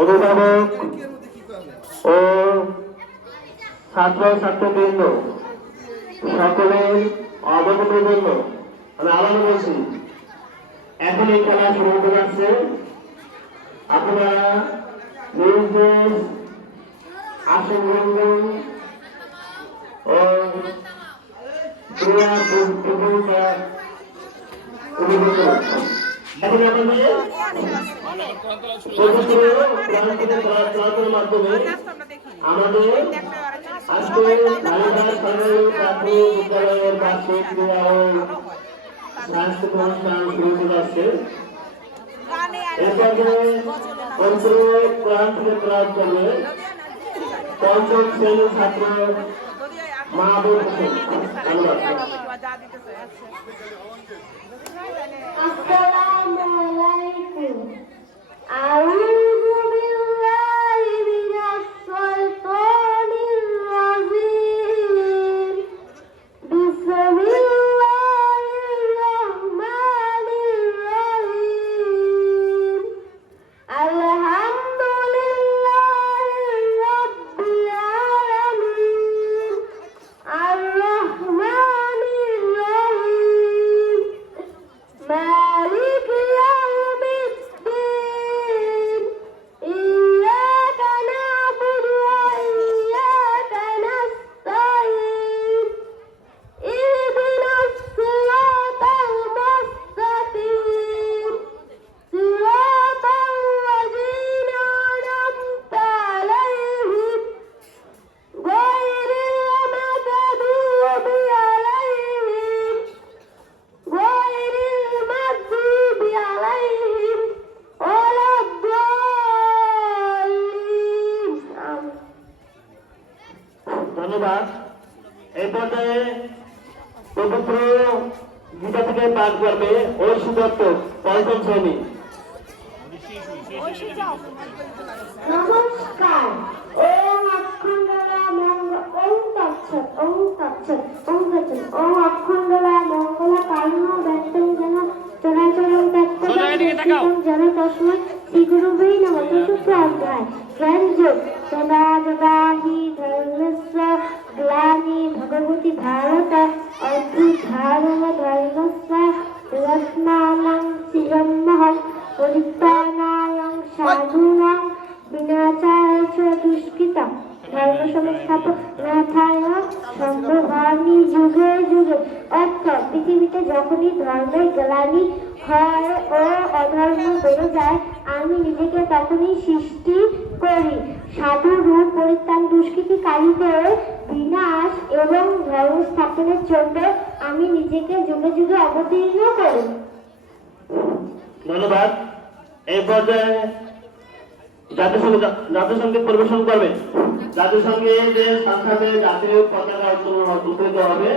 অভিভাবক ও ছাত্র ছাত্রবৃন্দ সকলের অবগতির জন্য আমি আবার বলছি, এখন এই খেলা শুরু হতে যাচ্ছে। আপনারা নিজ নিজ আসন গ্রহণ ও ক্রীড়া প্রতিযোগিতা উপভোগ করুন। এখন আপনাদের মাধ্যমে আমাদের আজকে নারীবাদ সরকারি প্রাথমিক বিদ্যালয়ের বার্ষিক ক্রীড়া ও সাংস্কৃতিক অনুষ্ঠান শুরু হতে যাচ্ছে। এ পর্যায়ে পঞ্চম ক্লাস থেকে ক্লাস করবে পঞ্চম শ্রেণীর ছাত্র মাহবুব হোসেন। ধন্যবাদ। আসসালামু আলাইকুম। আউযু বিল্লাহি মিনাশ শাইতানির রাজিম। বিসমিল্লাহির রাহমানির রাহিম। আলহামদুলিল্লাহি রাব্বিল আলামিন। আর-রাহমানির রাহিম। مالك يوم الدين إياك نعبد وإياك نستعين اهدنا الصراط المستقيم صراط الذين أنعمت عليهم غير المغضوب عليهم ولا الضالين। ধন্যবাদ। এই পর্যায়ে পবিত্র গীতা থেকে পাঠ করবে ঐশী দত্ত, পঞ্চম শ্রেণী। নমস্কার। ওম অখণ্ডলা ওম তৎসৎ ওম তৎসৎ ওম তৎসৎ ওম অখণ্ডলা মঙ্গলা কারণ ব্যক্তং যেন চরাচরং তৎপদং যেন তস্মৈ শ্রীগুরুবে নমঃ। চতুর্থ অধ্যায় জ্ঞানযোগ। সদা যদা হি ধর্মস্য গ্লানি ভগবতি ভারত অভ্যুত্থানং ধর্মস্য রত্নানাং চিরমহং পরিত্রাণায় সাধূনাং বিনাশায় চ দুষ্কৃতাং ধর্ম সংস্থাপনার্থায় সম্ভবামি যুগে যুগে। অর্থ পৃথিবীতে যখনই ধর্মের গ্লানি হয় ও অধর্ম বেড়ে যায়, আমি নিজেকে তখনই সৃষ্টি করি। সাধু রূপ পরিত্রাণ দুষ্কৃতিকারীদের বিনাশ এবং ধর্ম স্থাপনের জন্য আমি নিজেকে যুগে যুগে অবতীর্ণ করি। ধন্যবাদ। এই পর্যায়ে জাতীয় সঙ্গীত পরিবেশন করবে। জাতীয় সঙ্গীতের সাথে জাতীয় পতাকা উত্তোলিত হবে।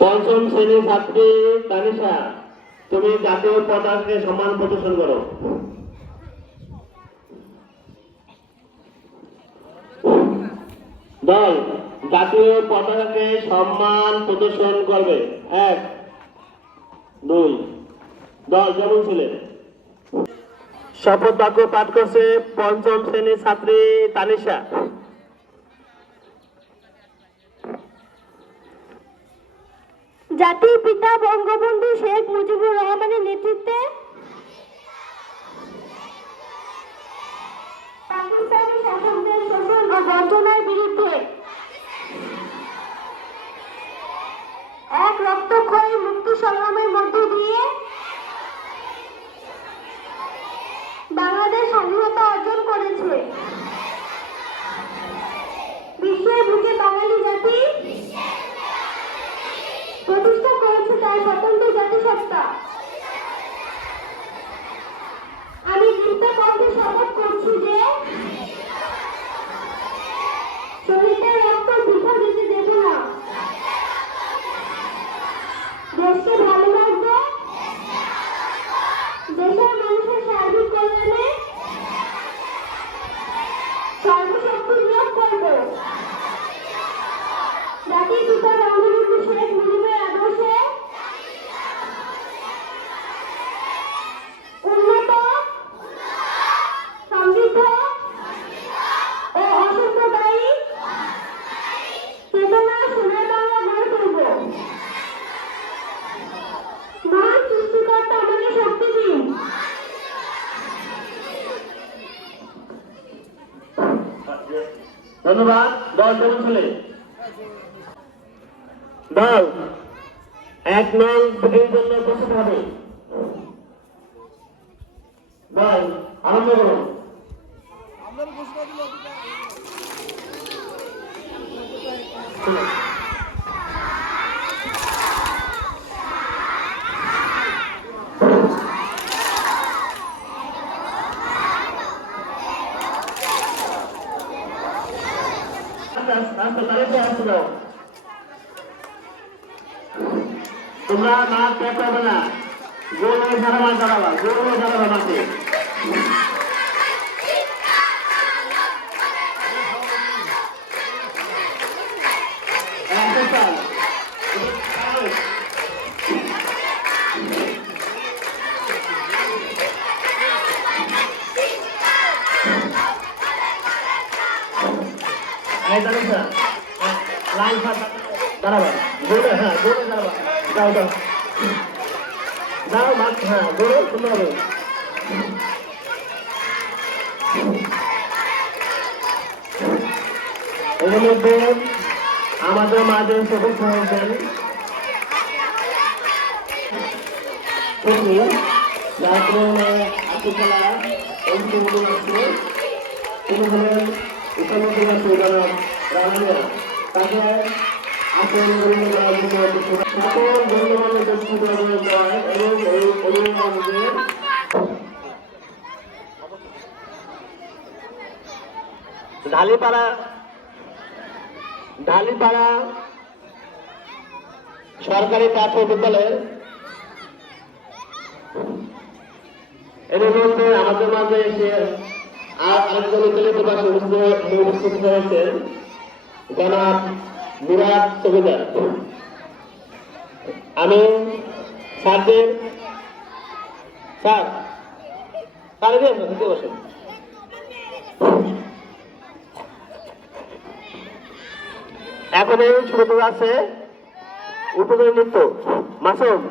পঞ্চম শ্রেণীর ছাত্রী তানিশা, তুমি জাতীয় পতাকাকে সম্মান প্রদর্শন করো। দল জাতীয় পতাকাকে সম্মান প্রদর্শন করবে। 1 2 দল যেমন ছিলেন। শপথ বাক্য পাঠ করছে পঞ্চম শ্রেণীর ছাত্রী তানিশা। জাতির পিতা বঙ্গবন্ধু শেখ মুজিবুর রহমানের নেতৃত্বে পাকিস্তানি শাসকদের শোষণ ও বঞ্চনার বিরুদ্ধে এক রক্তক্ষয়ী মুক্তি সংগ্রামের মধ্য দিয়ে বাংলাদেশ স্বাধীনতা অর্জন করেছে। বিশ্বের বুকে বাঙালি জাতি প্রতিষ্ঠা করেছে তার স্বতন্ত্র জাতিসত্তা। আমি দৃঢ় কণ্ঠে শপথ করছি যে শহীদের রক্ত বৃথা যেতে দেব না। দেশকে ভালোবাসবো, দেশের মানুষের সার্বিক কল্যাণে সর্বশক্তি নিয়োগ করব। জাতির পিতা বঙ্গবন্ধু শেখ মুজিবের আদর্শে উন্নত, সমৃদ্ধ ও অসাম্প্রদায়িক চেতনা সোনার বাংলা গড়ে তুলব। মহান সৃষ্টিকর্তা আমাকে শক্তি দিন। ধন্যবাদ। দল যেমন ছিলেন। দল 1 নং এই জন্য প্রস্তুত হবে। দল আরম্ভ করুন। তোমরা মাছ ত্যাগ করবে না, গোল হয়ে সারা মাছ দাঁড়াবা, গোল হয়ে দাঁড়াবা মাঠে। লাইন দাঁড়াবা, গোলে, হ্যাঁ গোলে দাঁড়াবা, যাও যাও যাও মাঠ, হ্যাঁ গোলে সুন্দর হবে। এর মধ্যে আমাদের মাঝে সবুজ হয়েছেন তারপরে আশি খেলা অংশগ্রহণ আছে। তিনি হলেন ইসলামী রানামিয়া। তাকে আসল সকল গণ্যমান্য ব্যক্তিদের এবং অভিভাবকদের ঢালিপাড়া সরকারি প্রাথমিক বিদ্যালয়ের এর মধ্যে আমাদের মাঝে এসে আরেকজন উপস্থিত হয়েছেন জনাব মুরাদ সুবেদার। আমি স্যারদের স্যার বসেন। এখন এই শুরু আছে উপজেলা নৃত্য মাসুম।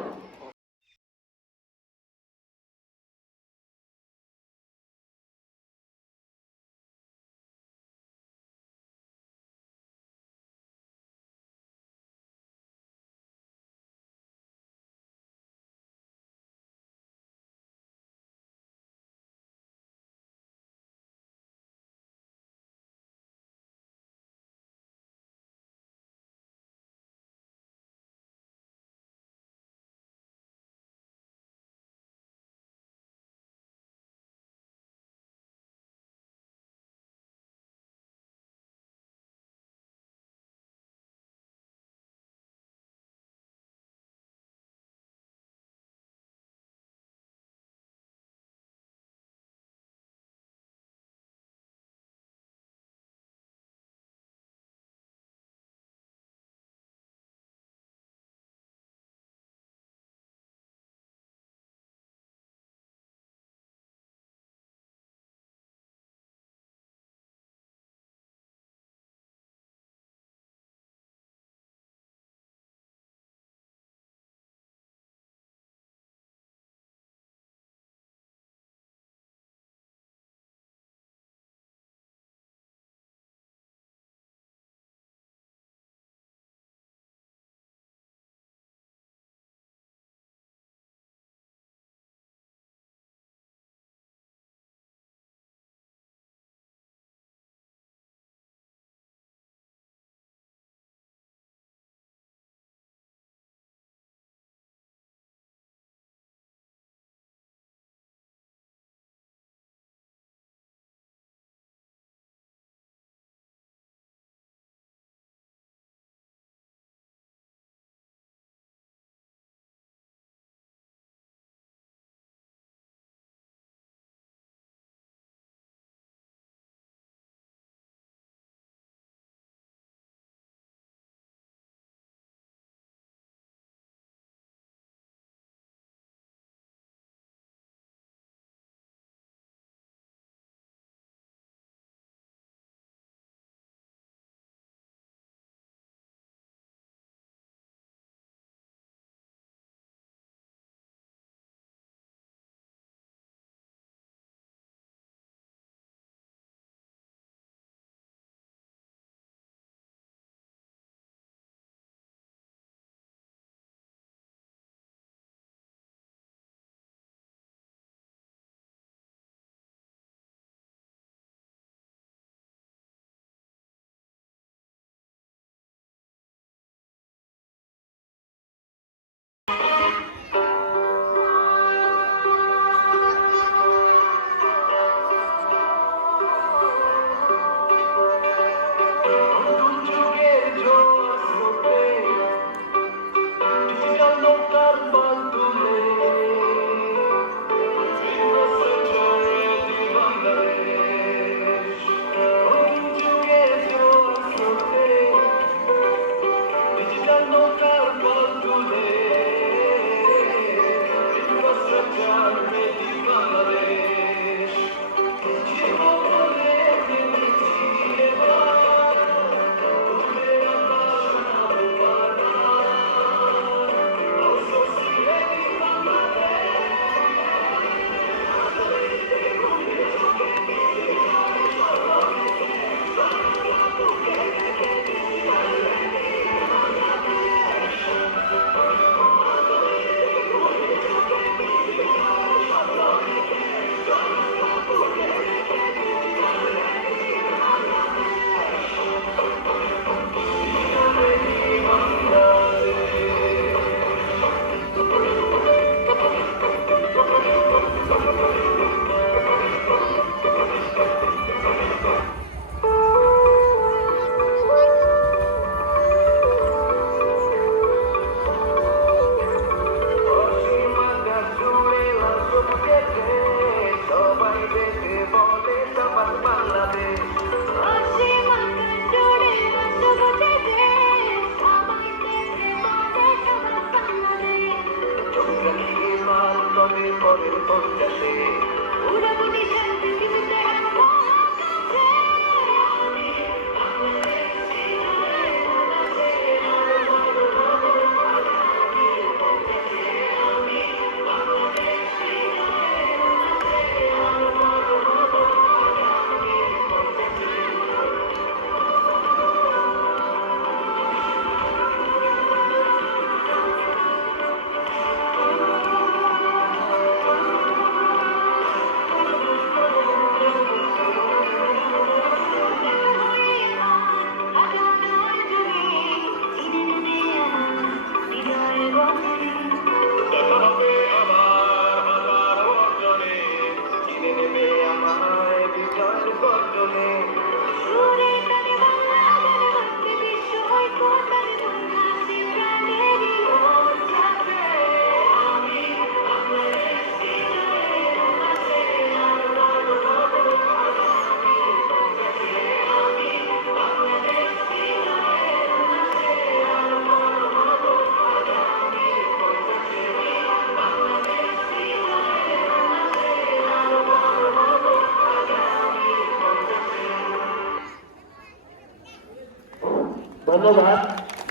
ধন্যবাদ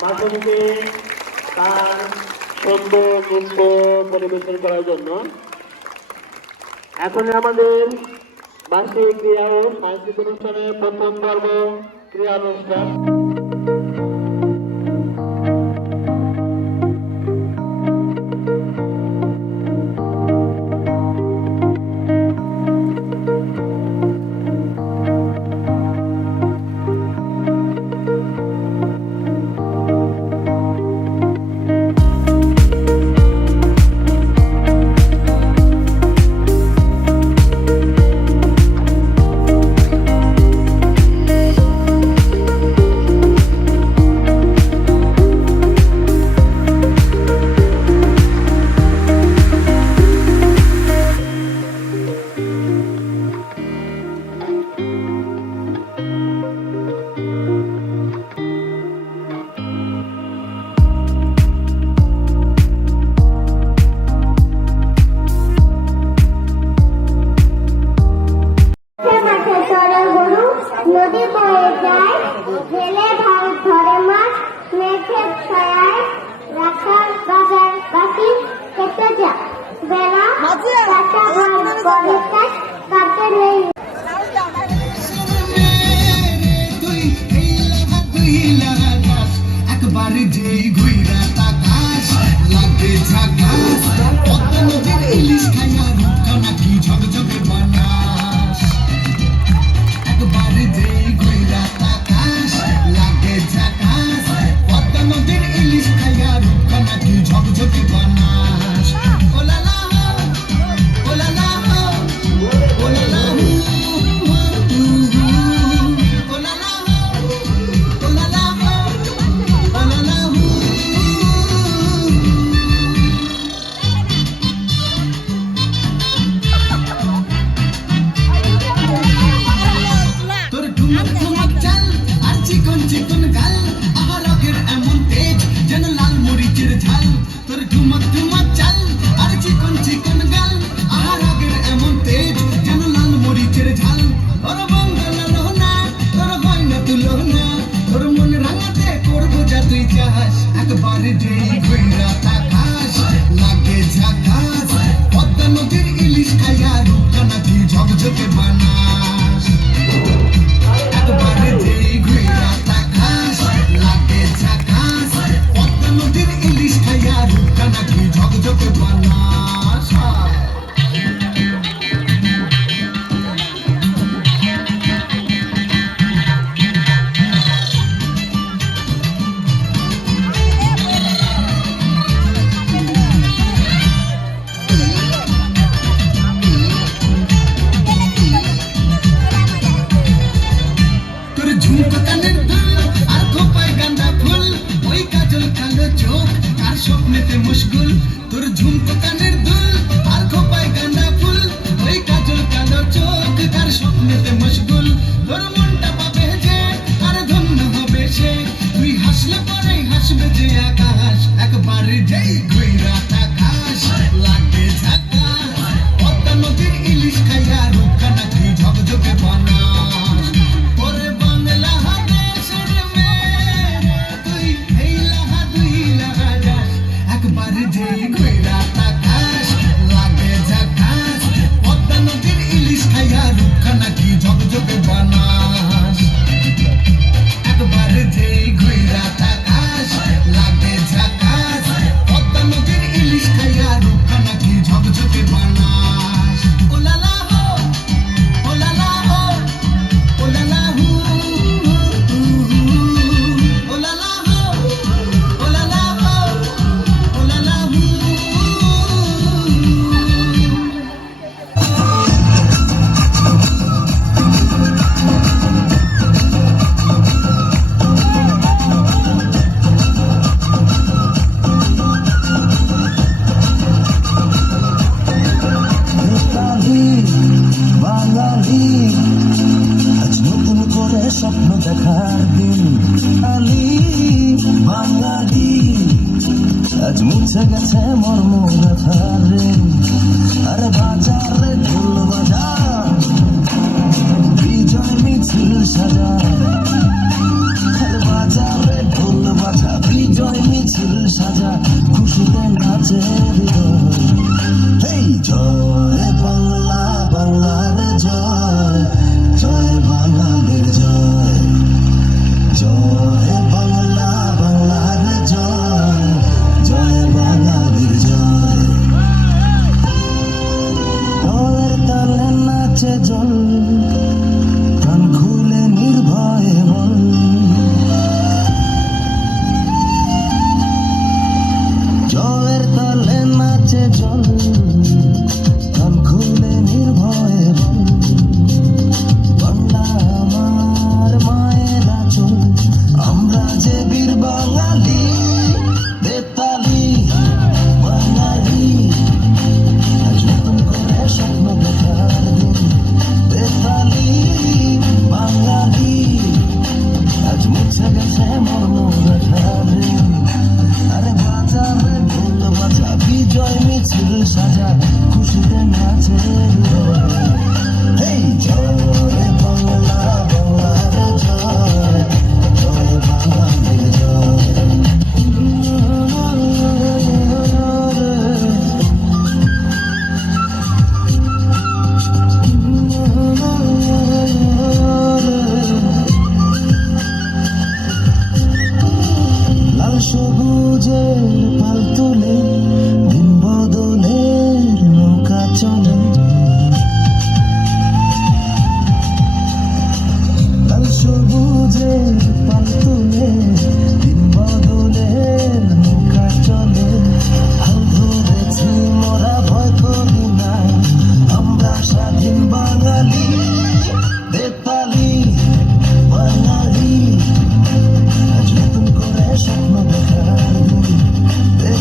মাধ্যমিকে তার সুন্দর নৃত্য পরিবেশন করার জন্য। এখন আমাদের বার্ষিক ক্রীড়া ও সাংস্কৃতিক অনুষ্ঠানের প্রথম পর্ব ক্রীড়া অনুষ্ঠান। মাঠে চড়ে গরু, নদী বয়ে যায়, জেলে ভাত ধরে মাছ, মেঘের ছায়ায় রাখার বাজার বাকি কেটে যায়। বেলা কাটা ভাত করে কাজ কাটে নেই। একবার যে ঘুইরা তাকাস লাগে ঝাকাস পদ্মা নদীর ইলিশ খাইয়া রূপটা নাকি ঝকঝকে বানাস। একবার যে ঘুইরা তাকাস লাগে ঝাকাস পদ্মা নদীর ইলিশ খাইয়া রূপটা নাকি ঝকঝকে বানাস। ওলালা ওলালা ওলালা একবার যেই ঘুইরা তাকাস লাগে ঝাকাস পদ্মা নদীর ইলিশ খাইয়া রূপটা নাকি ঝকঝকে বানাস। একবার যেই ঘুইরা তাকাস লাগে ঝাকাস পদ্মা নদীর ইলিশ খাইয়া রূপটা নাকি ঝকঝকে বানাস। ঝুমকো কানের দুল আর খোপায় গাঁদা ফুল, ওই কাজল কালো চোখ কার স্বপ্নেতে মুশকুল। তোর ঝুমকো কানের দুল আর খোপায় গাঁদা ফুল, ওই কাজল কালো চোখ কার স্বপ্নেতে মুশকুল। তোর মনটা পাবে যে আর ধন্য হবে সে, তুই হাসলে পরে হাসবে যে আকাশ। একবার যেই ঘুইরা তাকাস লাগে ঝাকাস পদ্মা নদীর ইলিশ খাইয়া রূপটা নাকি ঝকঝকে বানাস। ওরে বাংলা দেশের মেয়ে তুই এই লাহা দুই লাহা যাস। একবার যেই ঘুইরা তাকাস লাগে ঝাকাস পদ্মা নদীর ইলিশ খাইয়া রূপটা নাকি ঝকঝকে বানাস। একবার যেই ঘুইরা তাকাস লাগে ঝাকাস পদ্মা নদীর ইলিশ খাইয়া রূপটা নাকি ঝকঝকে বানাস। ওলালা হো ওলালা হো ওলালা হু ওলালা হো ওলালা হো ওলালা হু। বাঙালি আজ নতুন করে স্বপ্ন দেখার দিন। আলি বাঙালি আজ মুছে গেছে মর্ম ব্যথার ঋণ। আরে বাজারে ঢোল বাজা বিজয় মিছিল সাজা। আরে বাজারে সাজা খুশিতে নাচে হৃদয়। এই জয় বাংলা, বাংলার জয়, জয় বাঙালির জয়। জয় বাংলা, বাংলার জয়, জয় বাঙালির জয়। দলের তালে নাচে জল, প্রাণ খুলে নির্ভয়ে বল। জয়ের তালে নাচে জল, প্রাণ খুলে নির্ভয়ে বল। বাংলা আমার মায়ের আঁচল, আমরা যে বীর বাঙালি, বেতালি বাঙালি। আজ নতুন করে স্বপ্ন দেখার দিন, বেতালি বাঙালি। আজ মুছে গেছে মর্ম ব্যথার ঋণ। আরে বাজারে ঢোল বাজা, বিজয় মিছিল সাজা, খুশিতে নাচে হৃদয়। এই জয় বাংলা, বাংলার জয়, জয় বাঙালির জয়। লাল সবুজের পাল তুলে দিন বদলের নৌকা চলে। লাল সবুজের পাল তুলে দিন বদলের নৌকা চলে। হাল ধরেছি মোরা, ভয় করি নাই, আমরা স্বাধীন বাঙালি, বেতালি বাঙালি। আজ নতুন করে স্বপ্ন দেখার দিন,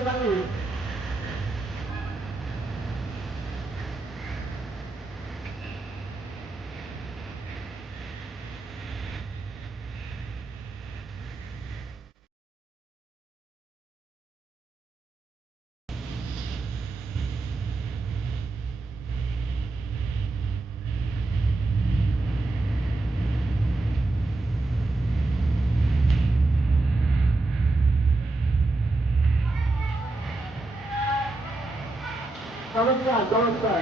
বাঙালি নমস্কার নমস্কার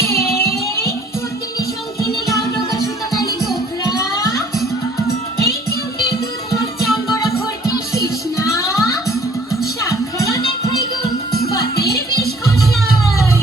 এই প্রতিটি সংখ্যানে লাল ডগা সুতাকালি গোখরা এই কেউটে দুধ হাত চাঙ্গরা ভর্তি শিশনা সাক্ষরা দেখাই গো বাতের বিষ খসাই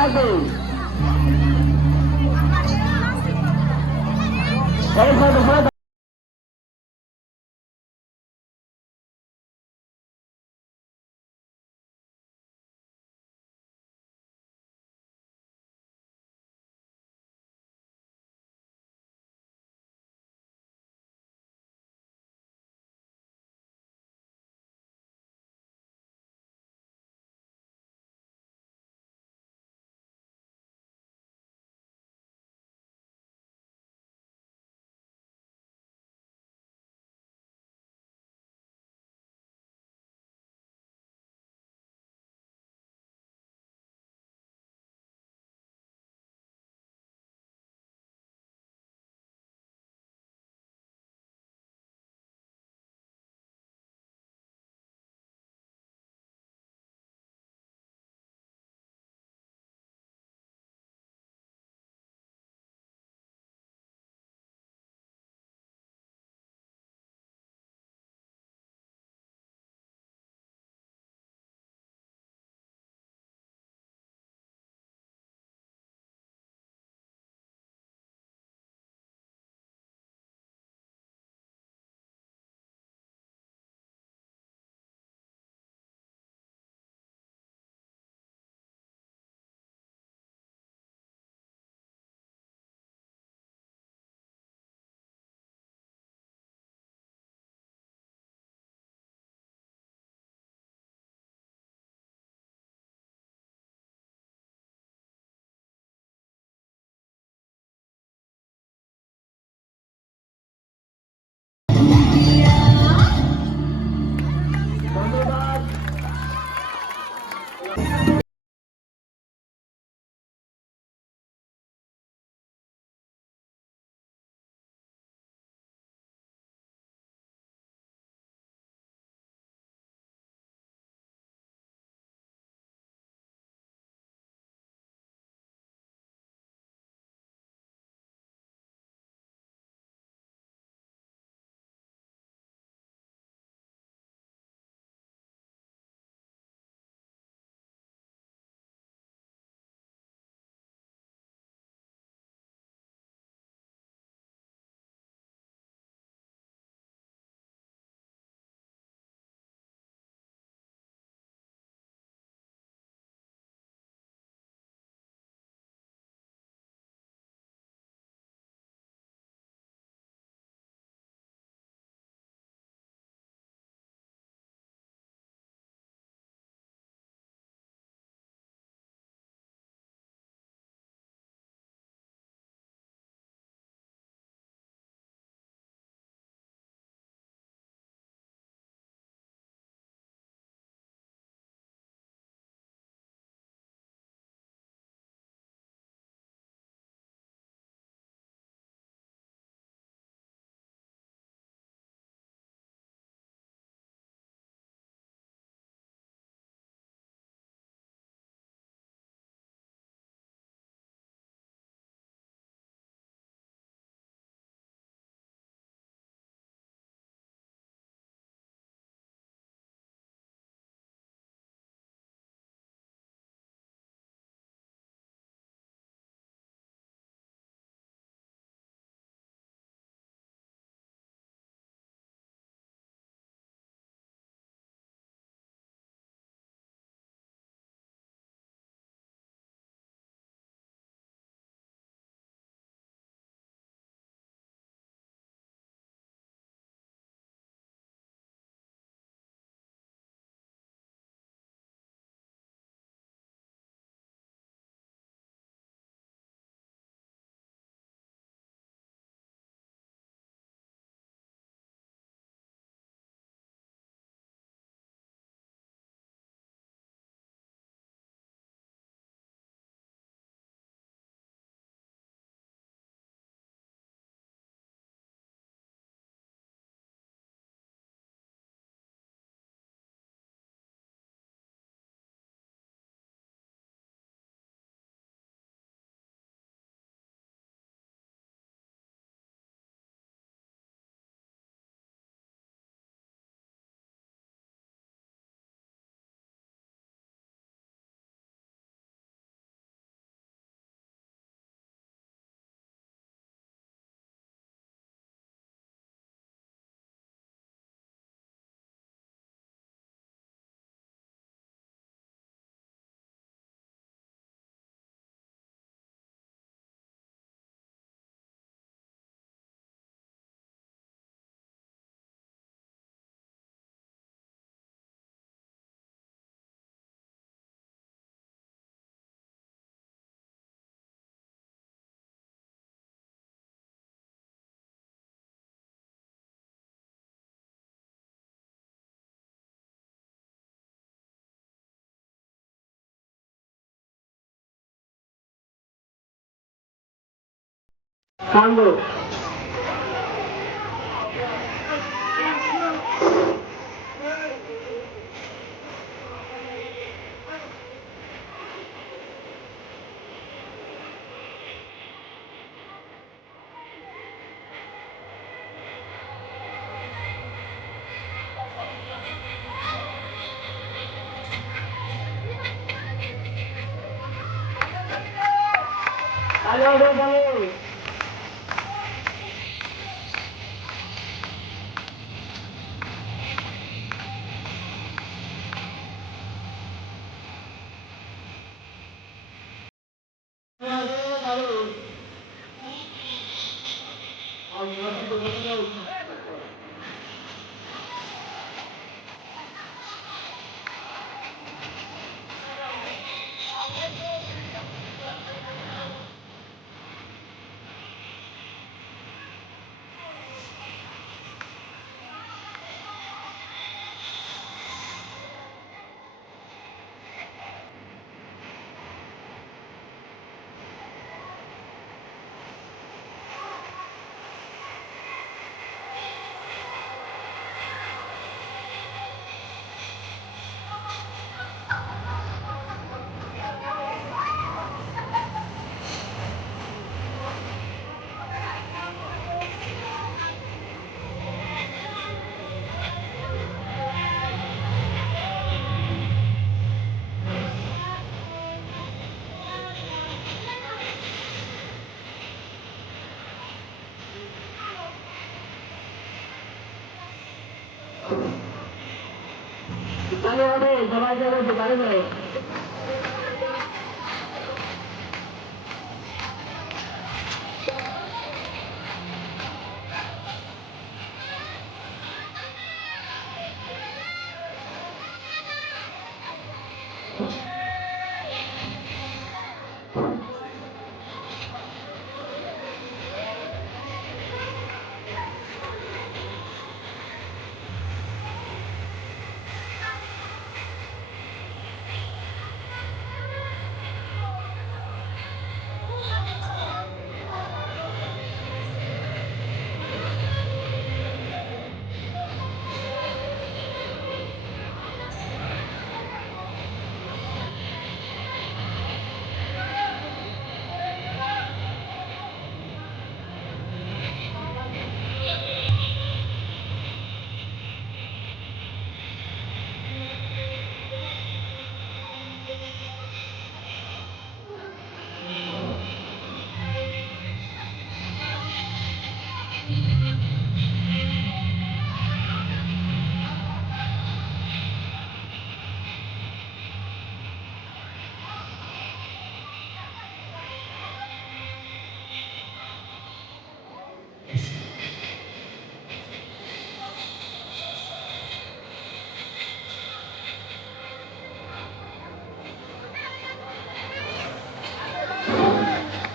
লাগবে এই ফটো সাঙ্গ চালু হবে, সবাই যাবে দোকানে যাবে।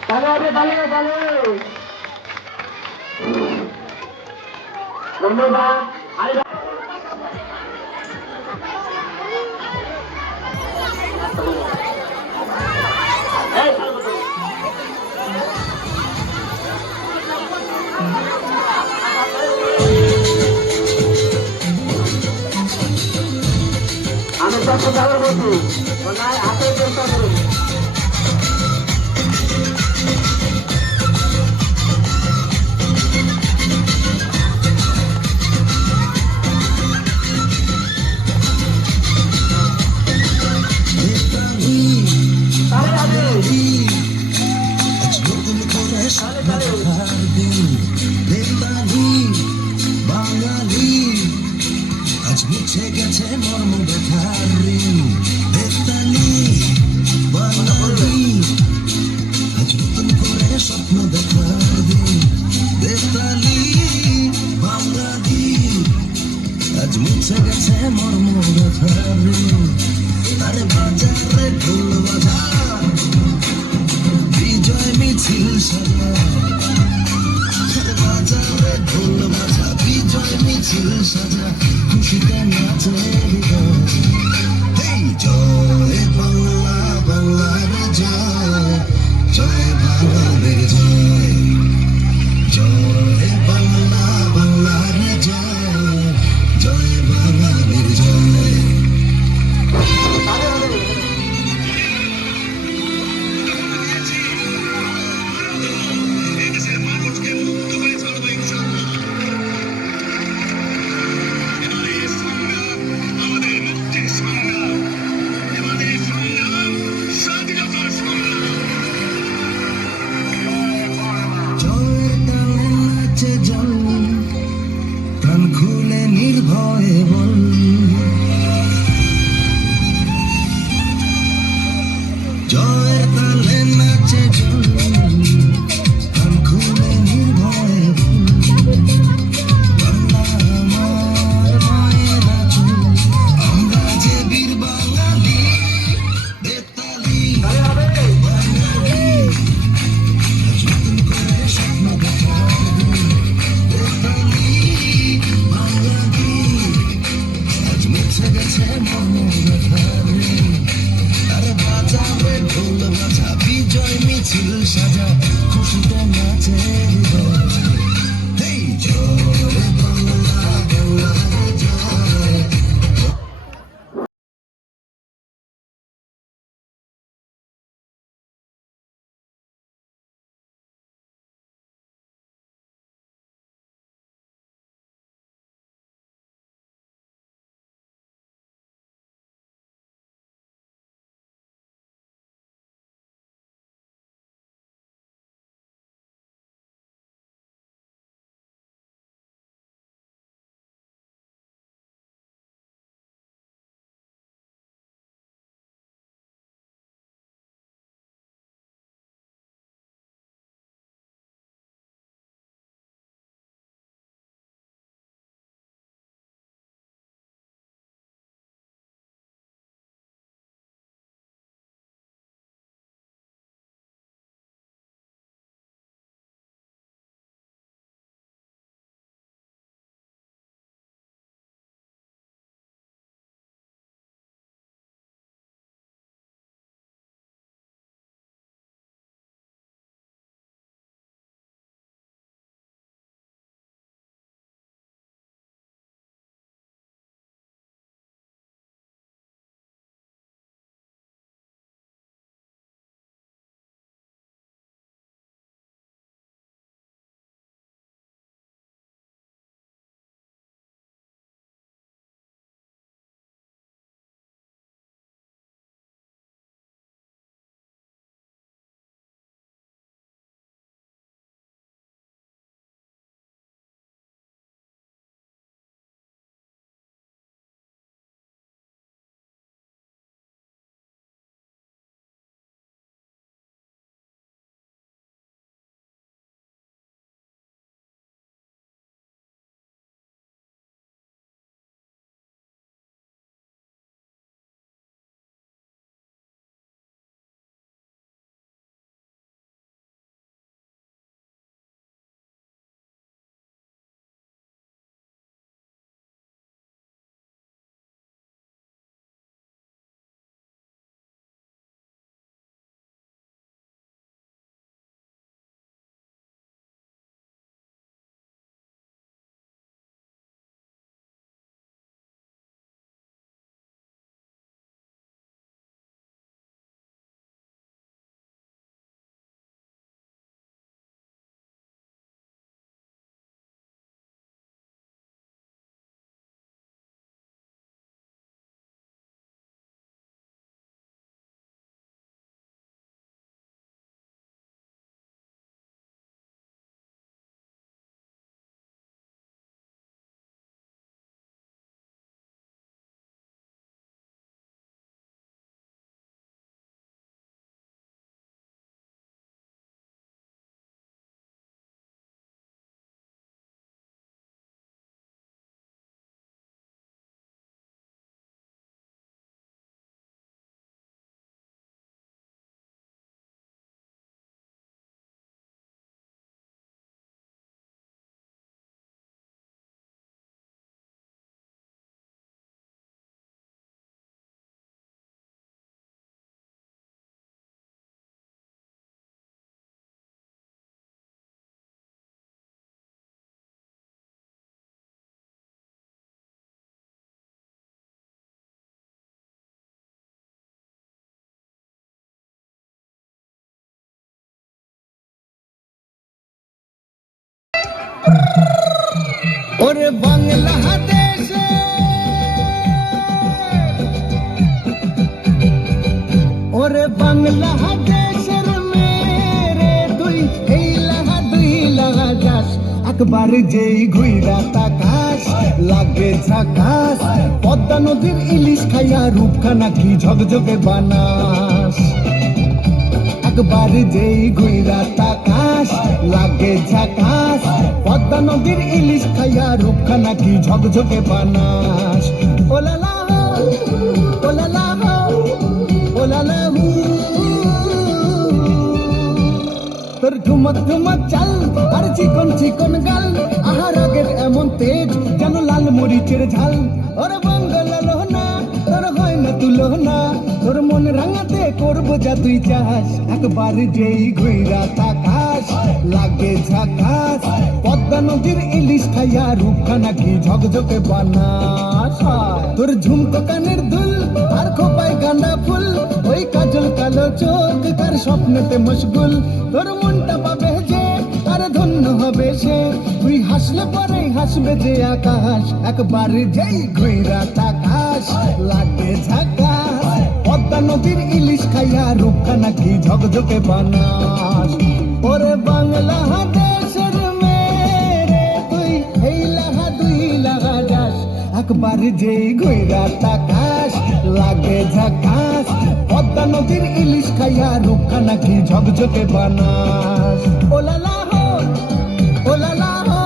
ভালো হবে, ভালো ভালো ধন্যবাদ। আমি যখন যাবো বলছি ওনার হাতে চেষ্টা করুন। মুছে গেছে মর্ম ব্যথার ঋণ বেতালি বাঙালি আজ নতুন করে স্বপ্ন দেখার দিন বেতালি বাঙালি আজ মুছে গেছে মর্ম ব্যথার ঋণ আরে বাজারে ঢোল বাজার বিজয় মিছিল সাজা বাজারে ঢোল বাজা বিজয় মিছিল সাজা খুশিতে নাচে হৃদয় এই জয় বাংলা বাংলার জয় জয় বাংলার জয় নাচে জল প্রাণ খুলে নির্ভয়ে বল জয়ের তালে নাচে জল প্রাণ খুলে নির্ভয়ে বল বাংলা আমার মায়ের আঁচল আমরা যে বীর বাঙালি বেতালি বাঙালি আজ নতুন করে স্বপ্ন দেখার দিন বেতালি বাঙালি আজ মুছে গেছে মনোরথার আরে বাজাবে ঢোল বাজা বিজয় মিছিল সাজা খুশিতে নাচে হৃদয় এই জয় বাংলা বাংলা জয় ওরে বাংলাদেশে ওরে বাংলাদেশের মেরে দুই এই লাগা যাস একবার যেই ঘুইরা তাকাস লাগে ঝাকাস, পদ্মা নদীর ইলিশ খাইয়া রূপখানা কি ঝকঝকে বানাস। একবার যেই ঘুইরা তাকাস লাগে ঝাকাস, পদ্মা নদীর ইলিশ খাইয়া রূপখানা কি ঝকঝকে বানাস। ওলালা ওলালা ওলালা তোর ঠুমক ঠুমক চাল আর চিকন চিকন গাল, আহার আগের এমন তেজ যেন লাল মরিচের ঝাল। ওরে বাঙ্গালো না তোর হয় না তুলনা, তোর মন রাঙাতে করবো যা তুই চাস। একবার যেই ঘুইরা তাকাস লাগে ঝাকাস, পদ্মা নদীর ইলিশ খাইয়া রূপখানা কি ঝকঝকে বানাস। তোর ঝুমকো কানের দুল আর খোপায় গাঁদা ফুল, ওই কাজল কালো চোখ তার স্বপ্নেতে মশগুল। তোর মনটা পাবে যে আর ধন্য হবে সে, তুই হাসলে পরে হাসবে যে আকাশ। একবার যেই ঘুইরা তাকাস লাগে ঝাকাস, পদ্মা নদীর ইলিশ খাইয়া রূপখানা কি ঝকঝকে বানাস। ওরে বাংলা দেশের মেয়ে তুই এই লাহা দুই লাগা যাস। একবার যেই ঘুইরা তাকাস লাগে ঝাকাস, পদ্মা নদীর ইলিশ খাইয়া রূপখানা কি ঝকঝকে বানাস। ওলালা হো ওলালা হো।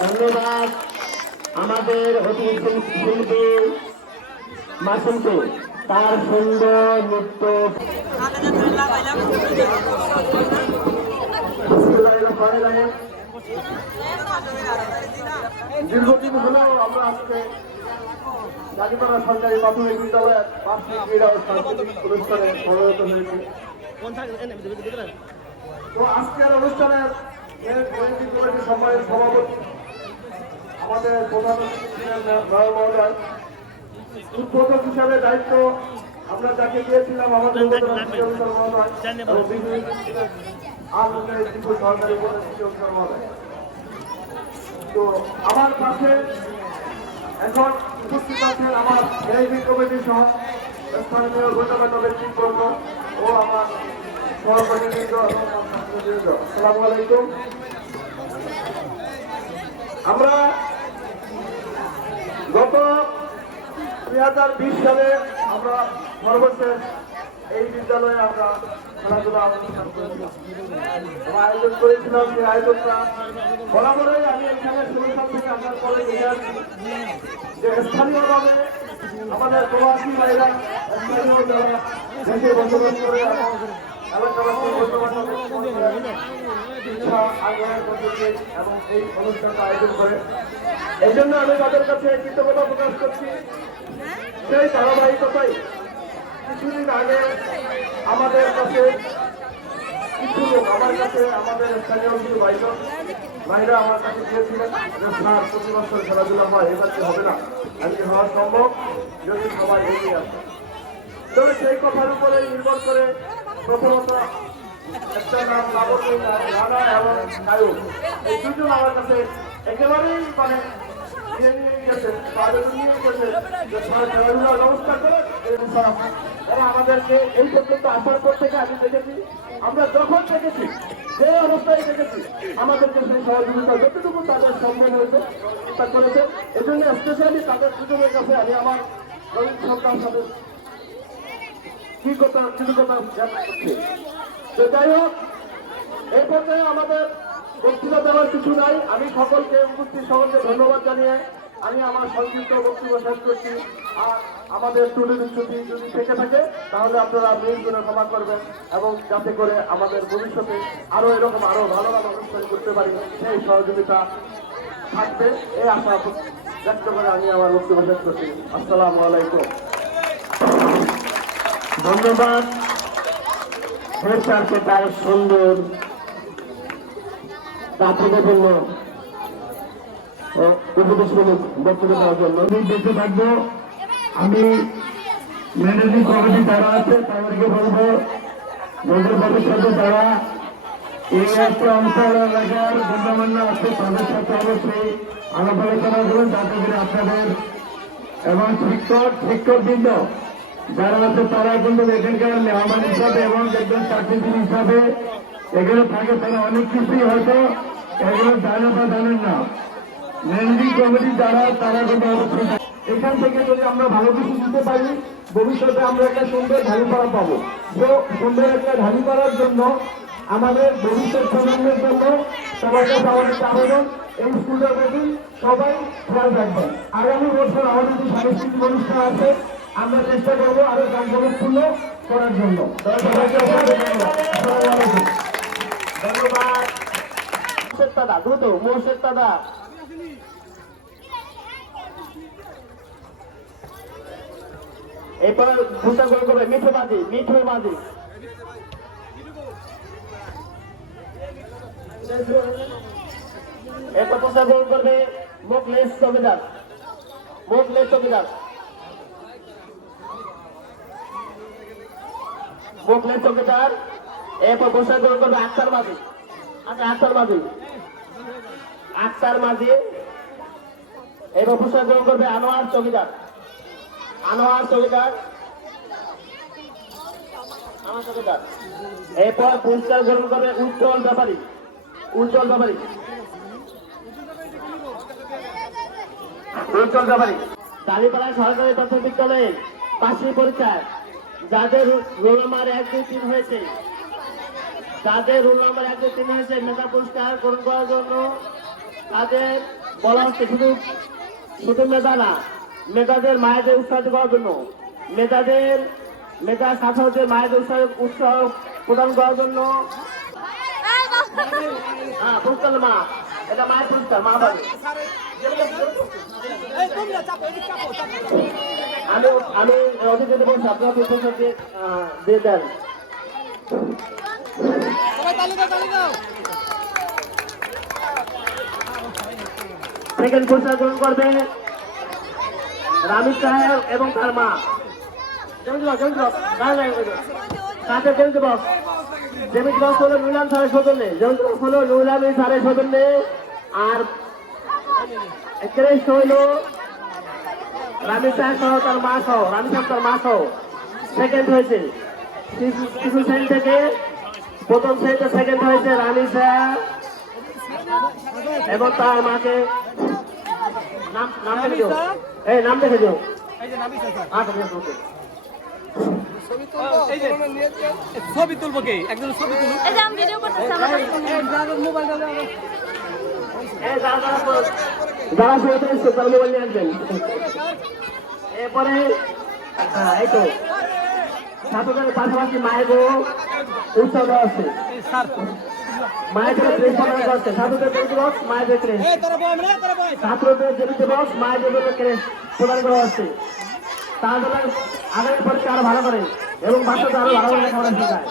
ধন্যবাদ আমাদের অতিথি শিল্পী মাসুমকে তার সুন্দর নৃত্য। দীর্ঘদিন হলেও আমরা আজকে গাজীপাড়া সরকারি প্রাথমিক বিদ্যালয়ের বার্ষিক ক্রীড়া ও সাংস্কৃতিক অনুষ্ঠানে পরিণত হয়েছে। তো আজকের অনুষ্ঠানের কমিটির সম্মানিত সভাপতি আমাদের প্রধান অতিথি নয় মহোদয়, উদ্বোধক হিসাবে দায়িত্ব আমরা যাকে দিয়েছিলাম আমাদের মহোদয় সরকারি মহোদয়। তো আমার কাছে এখন উপস্থিত আছেন আমার এলবি কমিটি সহ স্থানীয় গণ্যমান্য ব্যক্তিবর্গ ও আমার সহকর্মীবৃন্দ এবং ছাত্রবৃন্দ। আসসালামু আলাইকুম। আমরা গত 2020 সালে আমরা সর্বশেষ এই বিদ্যালয়ে আমরা খেলাধুলা আয়োজন করেছিলাম। সেই আয়োজনটা বরাবরই আমি এখানে শুরুখান থেকে আপনার পরে দেখে আসছি যে স্থানীয়ভাবে আমাদের প্রবাসী ভাইরা স্থানীয় যারা দেশে বসবাস করে এবং এলাকাবাসী ইচ্ছা আগ্রহের পদ্ধতি এবং এই অনুষ্ঠানটা আয়োজন করে, এই জন্য আমি তাদের কাছে কৃতজ্ঞতা প্রকাশ করছি। সেই ধারাবাহিকতাই কিছুদিন আগে আমাদের কাছে কিছু লোক আমার কাছে আমাদের স্থানীয় কিছু ভাইরা আমার কাছে গিয়েছিলেন যে স্যার প্রতি বছর খেলাধুলা হয়, এবার কি হবে না, আজকে হওয়া সম্ভব যদি সবাই এগিয়ে আসে। তবে সেই কথার উপরে নির্ভর করে প্রথমত একটা নাম রানা এবং কায়ুম, এই দুজন আমার কাছে একেবারেই মানে খেলাধুলার ব্যবস্থা করে এবং আমাদেরকে এই পর্যন্ত আসার পর থেকে আমি দেখেছি, আমরা যখন দেখেছি যে অবস্থায় দেখেছি আমাদেরকে সেই সহযোগিতা যতটুকু তাদের সম্মান হয়েছে তা করেছে। এই জন্য স্পেশালি তাদের দুজনের কাছে আমি আমার নবীন সরকার সাথে কৃতজ্ঞতা জ্ঞাপন করছি। তো যাই হোক, এই পর্যায়ে আমাদের বক্তৃতা দেওয়ার কিছু নাই। আমি সকলকে উপস্থিত সকলকে ধন্যবাদ জানিয়ে আমি আমার সংক্ষিপ্ত বক্তব্য শেষ করছি। আর আমাদের ত্রুটি বিচ্যুতি যদি থেকে থাকে তাহলে আপনারা মেইল ক্ষমা করবেন এবং যাতে করে আমাদের ভবিষ্যতে আরো এরকম আরো ভালো ভালো অনুষ্ঠান করতে পারি সেই সহযোগিতা থাকবে, এই আশা ব্যক্ত করে আমি আমার বক্তব্য শেষ করছি। আসসালামু আলাইকুম। ধন্যবাদ হেড স্যারকে তার সুন্দর তাৎপর্যপূর্ণ উপদেশমূলক বক্তব্য দেওয়ার জন্য দেখতে থাকবো। আমি ম্যানেজিং কমিটি যারা আছে তাদেরকে বলবো যাদের ভবিষ্যতে তারা এই একটা অঞ্চল এলাকার গণ্যমান্য আছে তাদের সাথে অবশ্যই আলাপ আলোচনা করুন, যাতে করে আপনাদের এবং শিক্ষকবৃন্দ যারা আছে তারা কিন্তু এখানকার মেহমান হিসাবে এবং একজন চাকরিজীবী হিসাবে এখানে থাকে, তারা অনেক কিছুই হয়তো এগুলো জানে বা জানেন না। ম্যানেজিং কমিটি যারা তারা কিন্তু অবশ্যই এখান থেকে যদি আমরা ভালো কিছু দিতে পারি ভবিষ্যতে আমরা একটা সুন্দর ঢালুপাড়া পাবো। তো সুন্দর একটা ঢালুপাড়ার জন্য আমাদের ভবিষ্যৎ প্রজন্মের জন্য সবার কাছে আমাদের আবেদন এই স্কুলের প্রতি সবাই খেয়াল রাখবেন। আগামী বছর আমাদের যে সাংস্কৃতিক অনুষ্ঠান আছে আমরা চেষ্টা করবো আরো জাঁকজমকপূর্ণ করার জন্য। ধন্যবাদ। দাদা দ্রুত মোর্শেদ দাদা। এরপর ঘোষণা করবে মিঠু মাঝি। এরপর ঘোষণা করবে মোকলেশ চৌকিদার। এরপর ঘোষণা করবে আক্তার মাঝি। এরপর ঘোষণা করবে আনোয়ার চৌকিদার। এরপর পুরস্কার গ্রহণ করবে উজ্জ্বল ব্যাপারী। দাঁড়িপাড়া সরকারি প্রাথমিক বিদ্যালয়ের বার্ষিক পরীক্ষায় যাদের রোল নাম্বার 1, 2, 3 হয়েছে মেধা পুরস্কার গ্রহণ করার জন্য তাদের বলা হচ্ছে শুধু শুধু মেধা না, মেধাদের মায়েদের উৎসাহিত করার জন্য, মেধা ছাত্রদের মায়েদের উৎসাহ প্রদান করার জন্য। হ্যাঁ, পুরস্কার মা, এটা মায়ের পুরস্কার, মা পাবে। আমি অতিথিদের বলছি আপনারা পুরস্কারকে দিয়ে দেন। সেকেন্ড পুরস্কার গ্রহণ করবে রামিজ সাহেব এবং তার মা। কাছে জেমিতি বক্স হলো নুলাম স্যারের সৌজন্যে, জেমিতি বক্স হলো নুলাম স্যারের সৌজন্যে। আর ক্রেস্ট হইল রামিজ সাহেব সহ তার মা সহ, রামিজ সাহেব তার মা সহ সেকেন্ড হয়েছে। কিছু শ্রেণী থেকে প্রথম শ্রেণীতে সেকেন্ড হয়েছে রামিজ সাহেব এবং তার মাকে। নাম দেখে দিও, এই নাম দেখে দিও। আচ্ছা, ঠিক আছে, ওকে। ছবি তুলবো কে? একজন ছবি তুলুন। এই যে আমি ভিডিও করতেছি আমার এই যারা শুরুতে এসছে তার মোবাইল নিয়ে আসবেন। এরপরে এই তো ছাত্রদের পাশাপাশি মায়েরও উৎসব দেওয়া হচ্ছে। মায়েদের ক্রেস্ট প্রদান করা হচ্ছে। ছাত্রদের জেমিতি বক্স, মায়েদের ক্রেস্ট। ছাত্রদের জেমিতি বক্স, মায়েদের জন্য ক্রেস্ট প্রদান করা হচ্ছে। তার জন্য আগামী পরীক্ষা আরো ভালো করে এবং বাচ্চাদের আরো ভালো করে লেখাপড়া শেখায়।